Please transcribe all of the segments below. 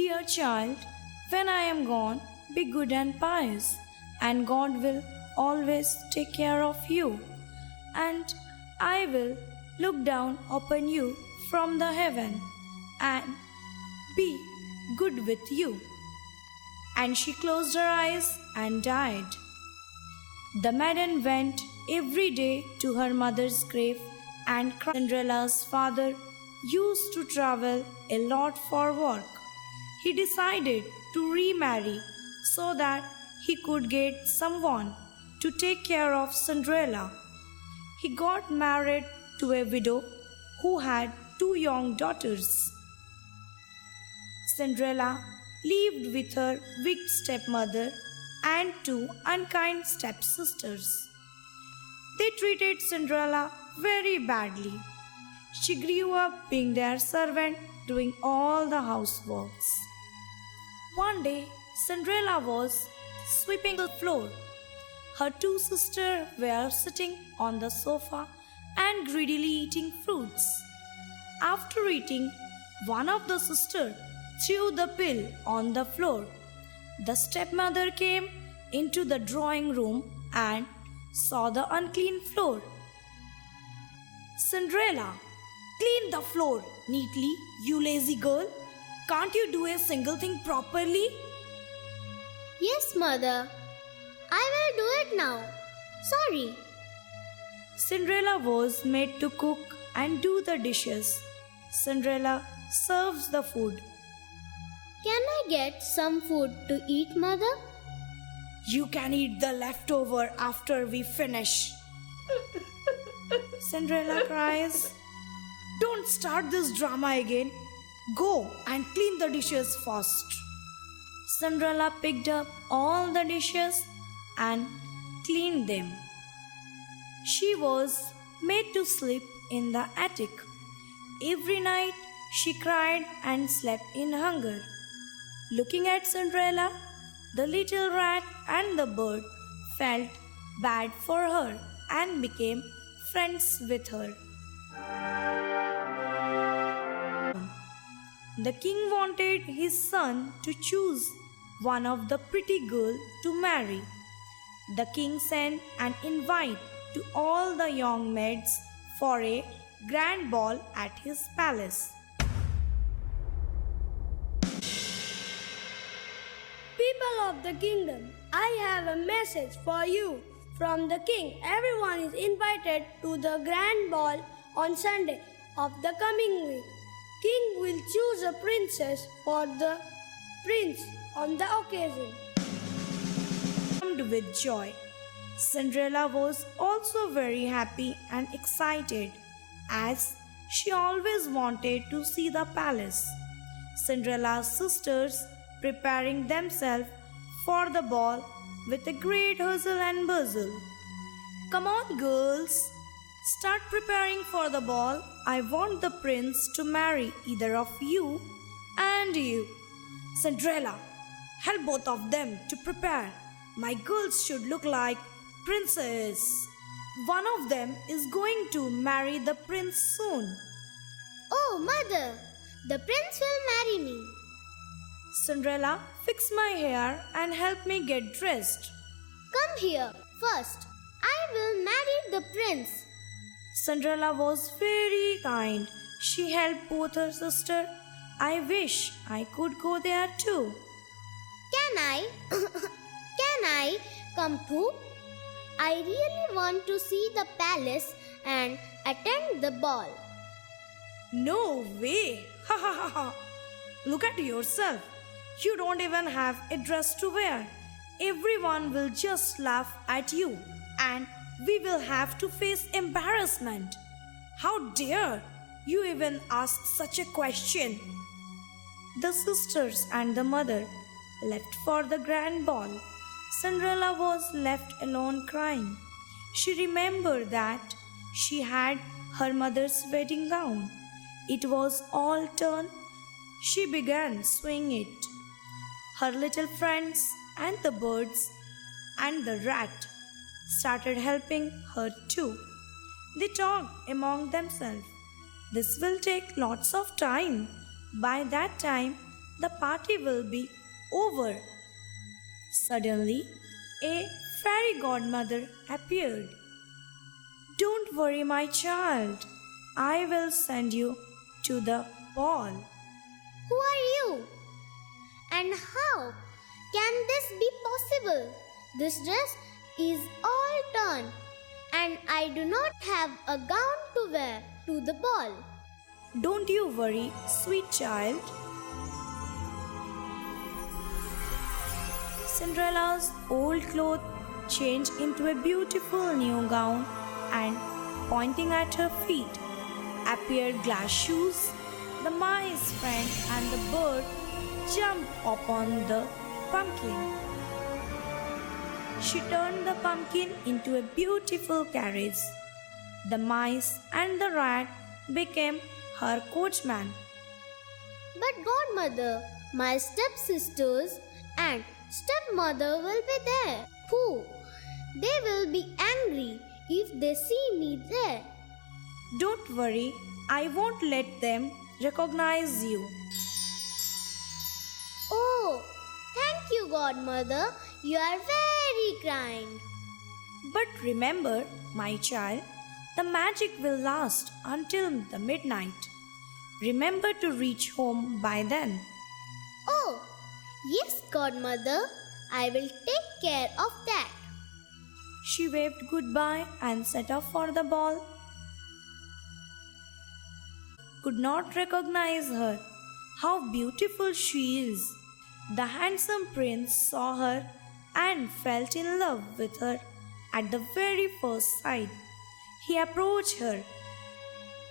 Dear child, when I am gone, be good and pious, and God will always take care of you, and I will look down upon you from the heaven and be good with you. And she closed her eyes and died. The maiden went every day to her mother's grave and cried. Cinderella's father used to travel a lot for work. He decided to remarry so that he could get someone to take care of Cinderella. He got married to a widow who had two young daughters. Cinderella lived with her wicked stepmother and two unkind stepsisters. They treated Cinderella very badly. She grew up being their servant, doing all the houseworks. One day, Cinderella was sweeping the floor. Her two sisters were sitting on the sofa and greedily eating fruits. After eating, one of the sisters threw the pill on the floor. The stepmother came into the drawing room and saw the unclean floor. Cinderella, clean the floor neatly, you lazy girl. Can't you do a single thing properly? Yes, mother. I will do it now. Sorry. Cinderella was made to cook and do the dishes. Cinderella serves the food. Can I get some food to eat, mother? You can eat the leftover after we finish. Cinderella cries. Don't start this drama again. Go and clean the dishes first. Cinderella picked up all the dishes and cleaned them. She was made to sleep in the attic. Every night she cried and slept in hunger. Looking at Cinderella, the little rat and the bird felt bad for her and became friends with her. The king wanted his son to choose one of the pretty girls to marry. The king sent an invite to all the young maids for a grand ball at his palace. People of the kingdom, I have a message for you from the king. Everyone is invited to the grand ball on Sunday of the coming week. King will choose a princess for the prince on the occasion. With joy, Cinderella was also very happy and excited as she always wanted to see the palace. Cinderella's sisters preparing themselves for the ball with a great hustle and bustle. Come on, girls, start preparing for the ball. I want the prince to marry either of you and you. Cinderella, help both of them to prepare. My girls should look like princes. One of them is going to marry the prince soon. Oh, mother, the prince will marry me. Cinderella, fix my hair and help me get dressed. Come here first. I will marry the prince. Cinderella was very kind. She helped both her sisters. I wish I could go there too. Can I come too? I really want to see the palace and attend the ball. No way! Ha ha ha ha! Look at yourself. You don't even have a dress to wear. Everyone will just laugh at you and we will have to face embarrassment. How dare you even ask such a question? The sisters and the mother left for the grand ball. Cinderella was left alone crying. She remembered that she had her mother's wedding gown. It was all torn. She began sewing it. Her little friends and the birds and the rat started helping her too. They talked among themselves. This will take lots of time. By that time, the party will be over. Suddenly, a fairy godmother appeared. Don't worry, my child. I will send you to the ball. Who are you? And how can this be possible? This dress is all torn, and I do not have a gown to wear to the ball. Don't you worry, sweet child. Cinderella's old clothes changed into a beautiful new gown, and pointing at her feet appeared glass shoes. The mice friend and the bird jumped upon the pumpkin. She turned the pumpkin into a beautiful carriage. The mice and the rat became her coachman. But godmother, my stepsisters and stepmother will be there. Pooh! They will be angry if they see me there. Don't worry, I won't let them recognize you. Oh, thank you, godmother. You are very kind. But remember, my child, the magic will last until the midnight. Remember to reach home by then. Oh, yes, godmother. I will take care of that. She waved goodbye and set off for the ball. Could not recognize her. How beautiful she is! The handsome prince saw her and fell in love with her at the very first sight. He approached her.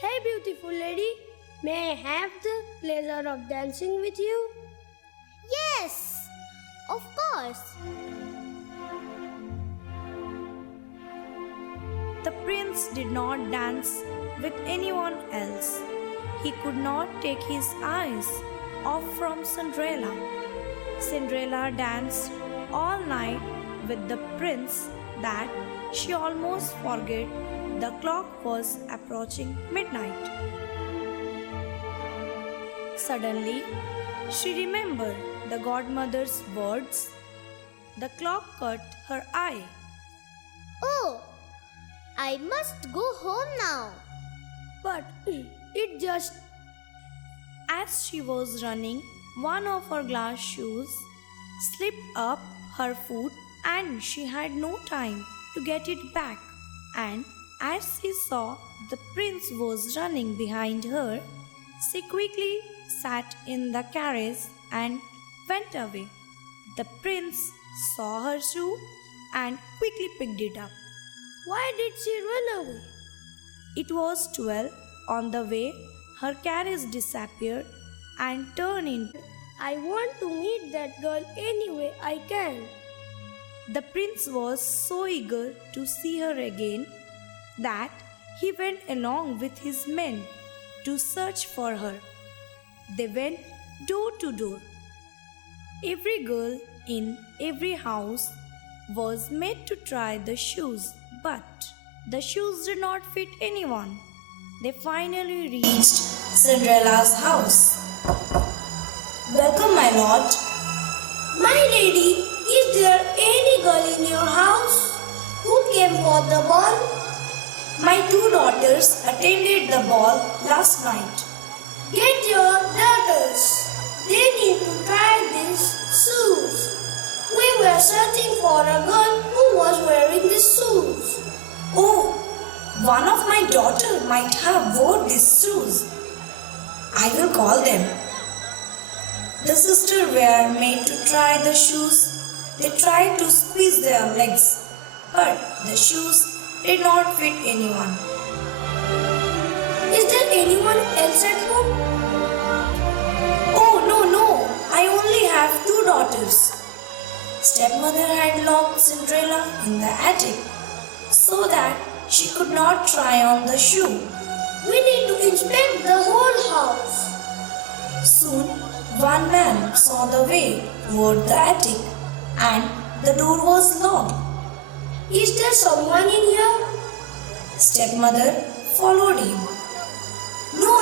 Hey, beautiful lady, may I have the pleasure of dancing with you? Yes, of course. The prince did not dance with anyone else. He could not take his eyes off from Cinderella. Cinderella danced all night with the prince that she almost forgot the clock was approaching midnight. Suddenly, she remembered the godmother's words. The clock caught her eye. Oh, I must go home now. But it just... As she was running, one of her glass shoes slipped up her foot and she had no time to get it back. And as she saw the prince was running behind her, she quickly sat in the carriage and went away. The prince saw her shoe and quickly picked it up. Why did she run away? It was 12. On the way, her carriage disappeared and turned into. I want to meet that girl any way I can. The prince was so eager to see her again that he went along with his men to search for her. They went door to door. Every girl in every house was made to try the shoes, but the shoes did not fit anyone. They finally reached Cinderella's house. Welcome, my lord. My lady, is there any girl in your house who came for the ball? My 2 daughters attended the ball last night. Get your daughters. They need to try these shoes. We were searching for a girl who was wearing these shoes. Oh, one of my daughters might have worn these shoes. I will call them. The sisters were made to try the shoes. They tried to squeeze their legs, but the shoes did not fit anyone. Is there anyone else at home? Oh, no, I only have 2 daughters. Stepmother had locked Cinderella in the attic so that she could not try on the shoe. We need to inspect the whole house. Soon, one man saw the way toward the attic and the door was locked. Is there someone in here? Stepmother followed him. No,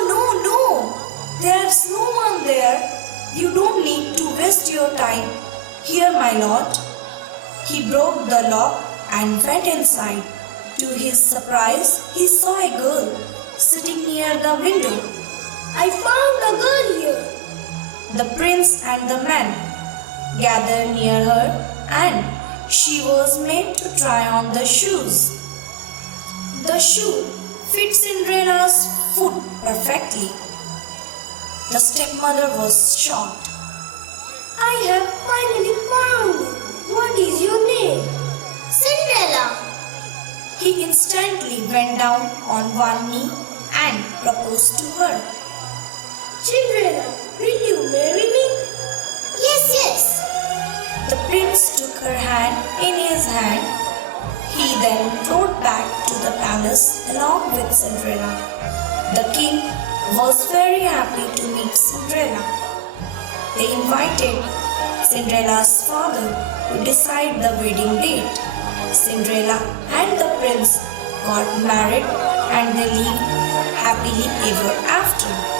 there's no one there. You don't need to waste your time here, my lord. He broke the lock and went inside. To his surprise, he saw a girl sitting near the window. I found a girl here. The prince and the man gathered near her, and she was made to try on the shoes. The shoe fit Cinderella's foot perfectly. The stepmother was shocked. I have finally found you. What is your name? Cinderella. He instantly went down on one knee and proposed to her. Cinderella, will you marry me? Yes. The prince took her hand in his hand. He then rode back to the palace along with Cinderella. The king was very happy to meet Cinderella. They invited Cinderella's father to decide the wedding date. Cinderella and the prince got married and they lived happily ever after.